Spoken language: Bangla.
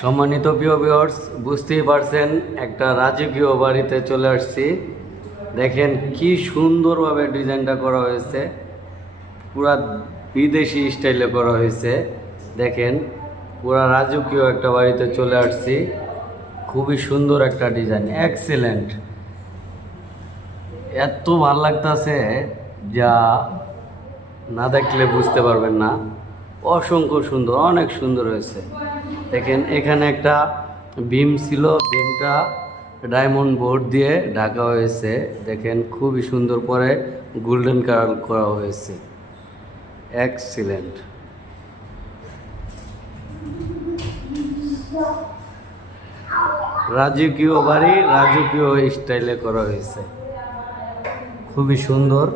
সম্মানিত প্রিয় ভিউয়ার্স, বুঝতেই পারছেন একটা রাজকীয় বাড়িতে চলে আসছি। দেখেন কি সুন্দরভাবে ডিজাইনটা করা হয়েছে, পুরা বিদেশি স্টাইলে করা হয়েছে। দেখেন পুরা রাজকীয় একটা বাড়িতে চলে আসছি। খুবই সুন্দর একটা ডিজাইন, এক্সেলেন্ট। এত ভাল লাগতেছে যা না দেখলে বুঝতে পারবেন না। অসংখ্য সুন্দর, অনেক সুন্দর হয়েছে। দেখেন এখানে একটা বিম ছিল, বিমটা ডায়মন্ড বোর্ড দিয়ে ঢাকা হয়েছে। দেখেন খুবই সুন্দর করে গোল্ডেন কালার করা হয়েছে, এক্সিলেন্ট। রাজকীয় বাড়ি রাজকীয় স্টাইলে করা হয়েছে, খুবই সুন্দর।